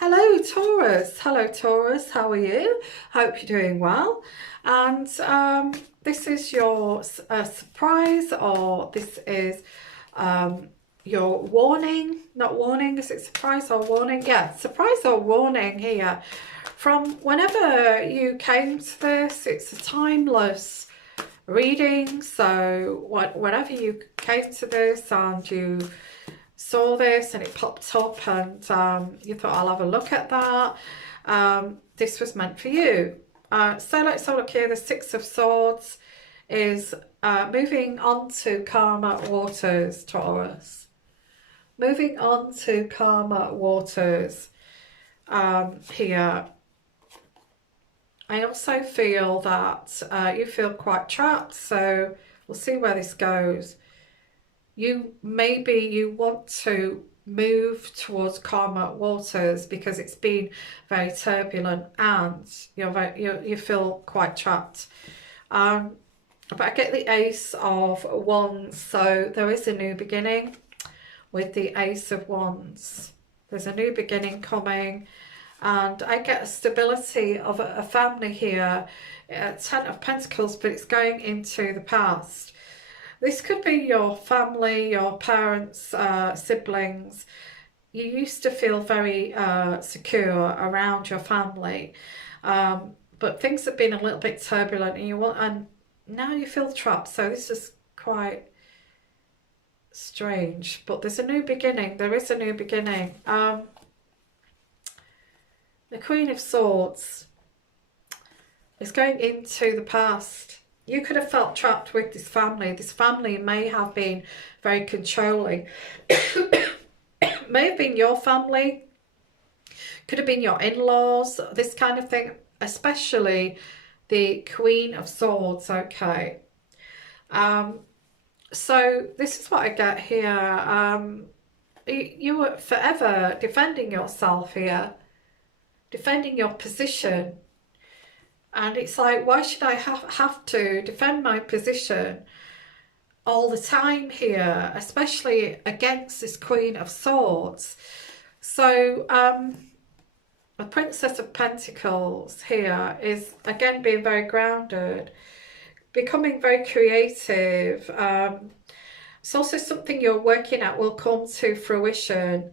Hello Taurus, how are you? Hope you're doing well. And this is your surprise, or this is your warning, not warning, is it surprise or warning? Yeah, surprise or warning here. From whenever you came to this, it's a timeless reading. So whenever you came to this and you saw this and it popped up and you thought, I'll have a look at that, this was meant for you. So let's have a look here. The Six of Swords is moving on to calmer waters, Taurus. Moving on to calmer waters here. I also feel that you feel quite trapped, so we'll see where this goes. Maybe you want to move towards calmer waters because it's been very turbulent and you feel quite trapped. But I get the Ace of Wands, so there is a new beginning with the Ace of Wands. There's a new beginning coming, and I get a stability of a family here. Ten of Pentacles, but it's going into the past. This could be your family, your parents, siblings. You used to feel very secure around your family, but things have been a little bit turbulent, and now you feel trapped. So this is quite strange. But there's a new beginning. There is a new beginning. The Queen of Swords is going into the past. You could have felt trapped with this family. This family may have been very controlling. May have been your family. Could have been your in-laws. This kind of thing. Especially the Queen of Swords. Okay. So this is what I get here. You were forever defending yourself here. Defending your position. And it's like, why should I have to defend my position all the time here, especially against this Queen of Swords? So the Princess of Pentacles here is again being very grounded, becoming very creative. It's also something you're working at will come to fruition.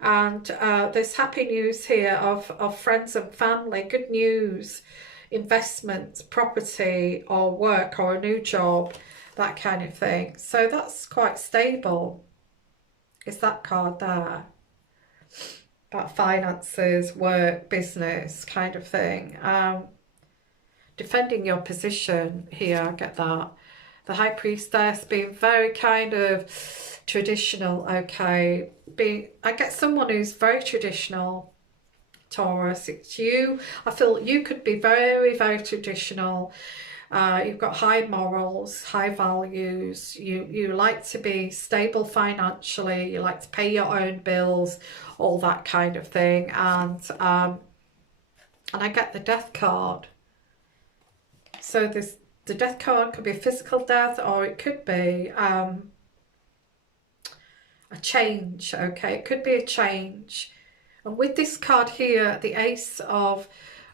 And there's happy news here of friends and family, good news, investments, property or work or a new job, that kind of thing. So that's quite stable. Is that card there? About finances, work, business kind of thing. Defending your position here, I get that. The High Priestess being very kind of traditional, okay. I get someone who's very traditional, Taurus. It's you. I feel you could be very, very traditional. You've got high morals, high values. You like to be stable financially. You like to pay your own bills, all that kind of thing. And I get the Death card. So the Death card could be a physical death, or it could be a change. Okay, it could be a change. And with this card here, the Ace of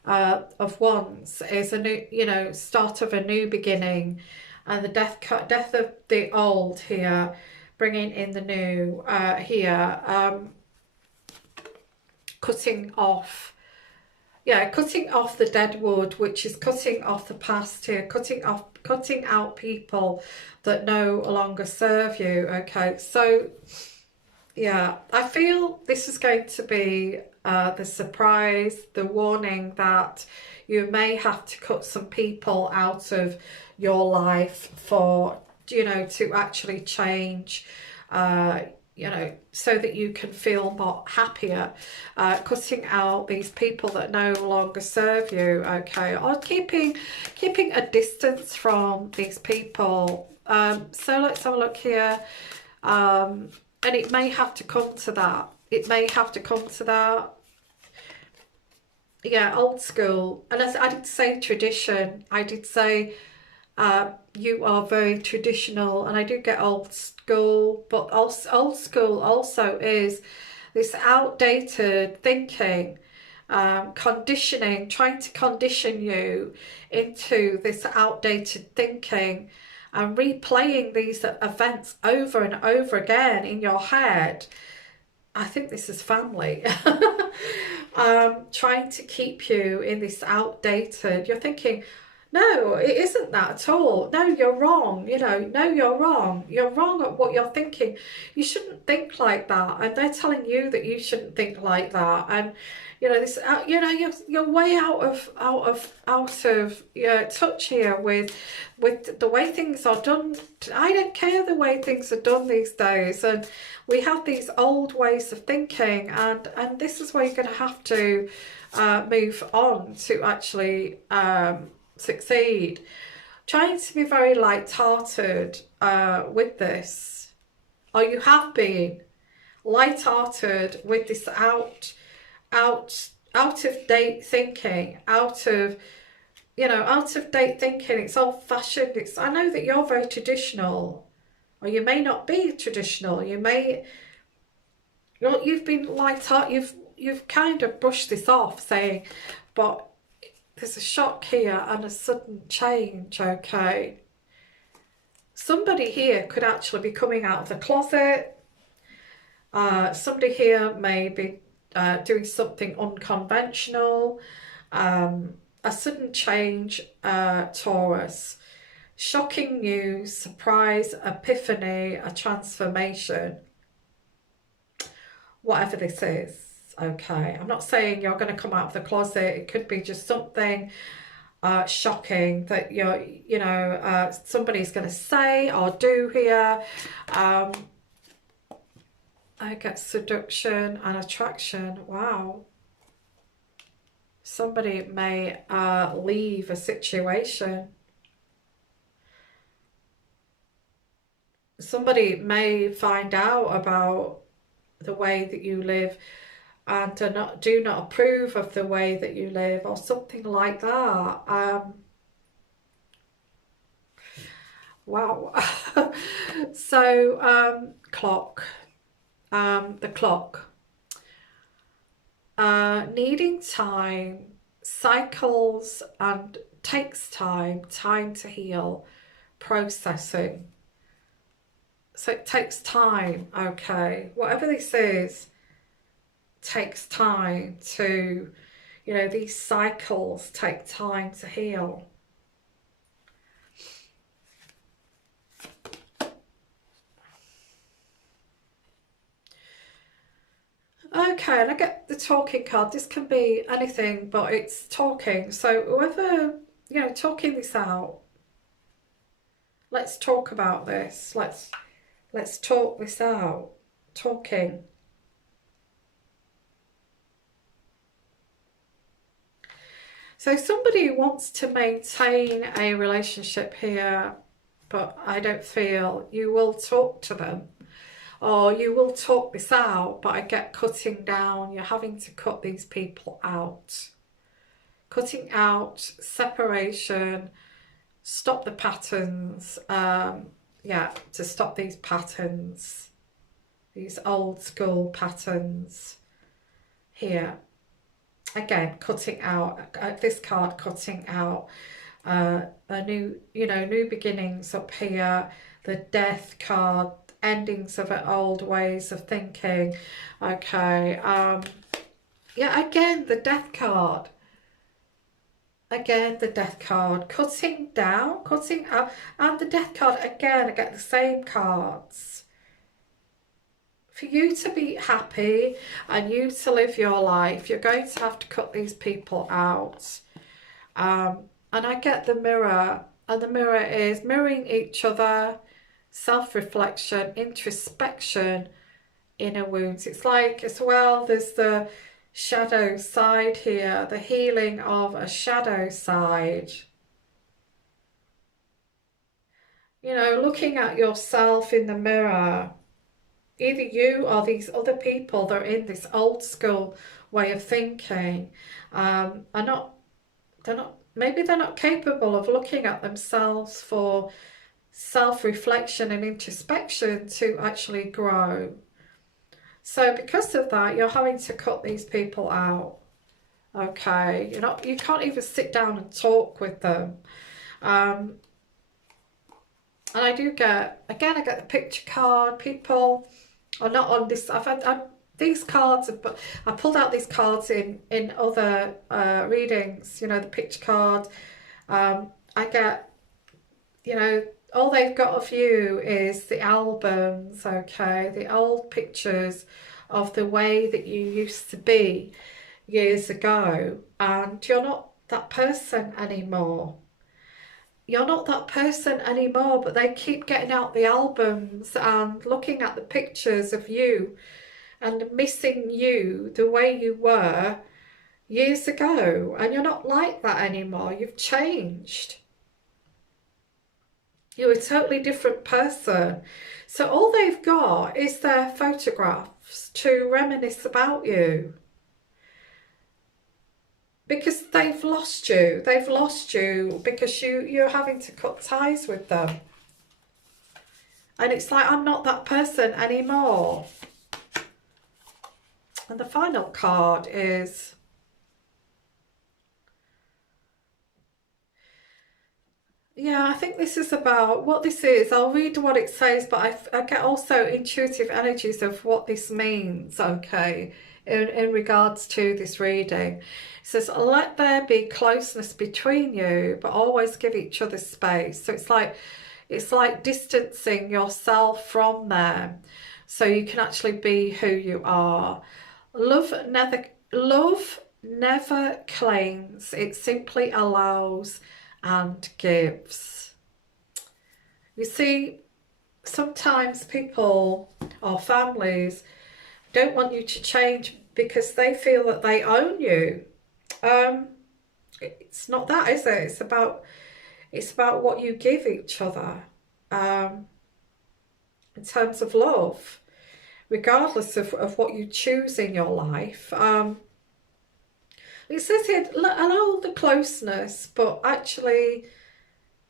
Wands is a new, start of a new beginning, and the death of the old here, bringing in the new here, cutting off the dead wood, which is cutting off the past here, cutting out people that no longer serve you. Okay, so yeah, I feel this is going to be the surprise, the warning that you may have to cut some people out of your life for, to actually change, so that you can feel more happier, cutting out these people that no longer serve you, okay, or keeping a distance from these people. So let's have a look here. And it may have to come to that. It may have to come to that. Yeah, old school. And as I did say tradition, I did say you are very traditional, and I do get old school, but also, old school also is this outdated thinking, conditioning, trying to condition you into this outdated thinking and replaying these events over and over again in your head. I think this is family. Trying to keep you in this outdated, you're thinking, no, it isn't that at all. No, you're wrong. You know, no, you're wrong. You're wrong at what you're thinking. You shouldn't think like that. And they're telling you that you shouldn't think like that. And you know this. You know, you're way out of touch here with the way things are done. I don't care the way things are done these days. And we have these old ways of thinking, and this is where you're going to have to move on to actually succeed. Trying to be very light-hearted with this, or you have been light-hearted with this out of date thinking, out of date thinking. It's old-fashioned. I know that you're very traditional, or you may not be traditional. You've been light-hearted. You've kind of brushed this off, saying, but there's a shock here and a sudden change, okay? Somebody here could actually be coming out of the closet. Somebody here may be doing something unconventional. A sudden change, Taurus. Shocking news, surprise, epiphany, a transformation. Whatever this is. Okay, I'm not saying you're going to come out of the closet. It could be just something shocking that somebody's going to say or do here. I get seduction and attraction. Wow. Somebody may leave a situation. Somebody may find out about the way that you live and do not approve of the way that you live, or something like that. Wow. So clock, the clock, needing time, cycles, and takes time to heal, processing. So it takes time, okay, whatever this is, takes time to, these cycles take time to heal. Okay, and I get the talking card. This can be anything, but it's talking. So whoever, talking this out, let's talk about this. Let's talk this out. Talking. So somebody wants to maintain a relationship here, but I don't feel you will talk to them, or you will talk this out, but I get cutting down. You're having to cut these people out. Cutting out, separation, stop the patterns. To stop these patterns, these old school patterns here. Again, cutting out, this card, cutting out a new, new beginnings up here. The death card, endings of old ways of thinking. Okay, again, the death card. Again, the death card, cutting down, cutting out, and the death card, again, I get the same cards. For you to be happy and you to live your life, you're going to have to cut these people out. And I get the mirror, and the mirror is mirroring each other, self-reflection, introspection, inner wounds. It's like, as well, there's the shadow side here, the healing of a shadow side. Looking at yourself in the mirror. Either you or these other people that are in this old school way of thinking maybe they're not capable of looking at themselves for self-reflection and introspection to actually grow. So because of that, you're having to cut these people out. Okay, you can't even sit down and talk with them. Um, and I do get, again, I get the picture card. People are not on this. These cards, but I pulled out these cards in other readings. You know, the picture card. I get, you know, all they've got of you is the albums. Okay, the old pictures of the way that you used to be years ago, and you're not that person anymore. You're not that person anymore, but they keep getting out the albums and looking at the pictures of you and missing you the way you were years ago. And you're not like that anymore. You've changed. You're a totally different person. So all they've got is their photographs to reminisce about you. Because they've lost you. They've lost you because you're having to cut ties with them. And it's like, I'm not that person anymore. And the final card is, yeah, I think this is about what this is. I'll read what it says, but I get also intuitive energies of what this means, okay, in regards to this reading. It says, let there be closeness between you, but always give each other space. So it's like distancing yourself from them so you can actually be who you are. Love never claims, it simply allows and gives. You see, sometimes people or families don't want you to change because they feel that they own you. It's not that, is it? It's about what you give each other in terms of love, regardless of what you choose in your life. It says here, allow the closeness, but actually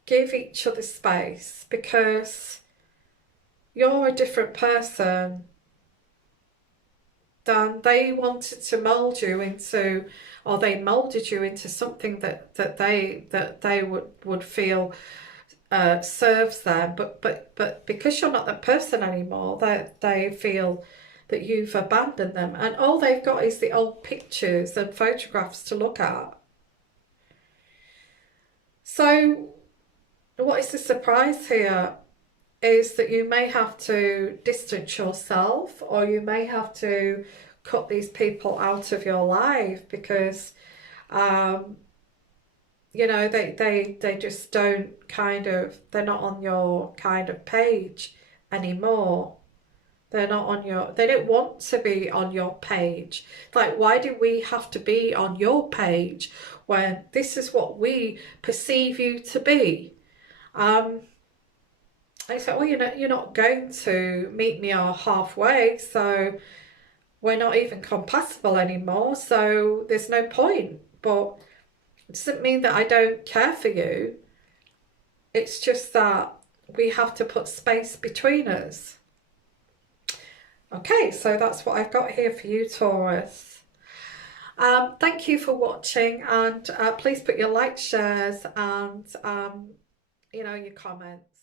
give each other space because you're a different person than they wanted to mold you into, or they molded you into something that they would feel serves them. But because you're not that person anymore, they feel that you've abandoned them, and all they've got is the old pictures and photographs to look at. So what is the surprise here is that you may have to distance yourself, or you may have to cut these people out of your life because you know, they just don't they're not on your kind of page anymore. They're not on your, they don't want to be on your page. Like, why do we have to be on your page when this is what we perceive you to be? I said, well, you're not going to meet me halfway, so we're not even compatible anymore, so there's no point. But it doesn't mean that I don't care for you. It's just that we have to put space between us. Okay, so that's what I've got here for you, Taurus. Thank you for watching, and please put your likes, shares, and your comments.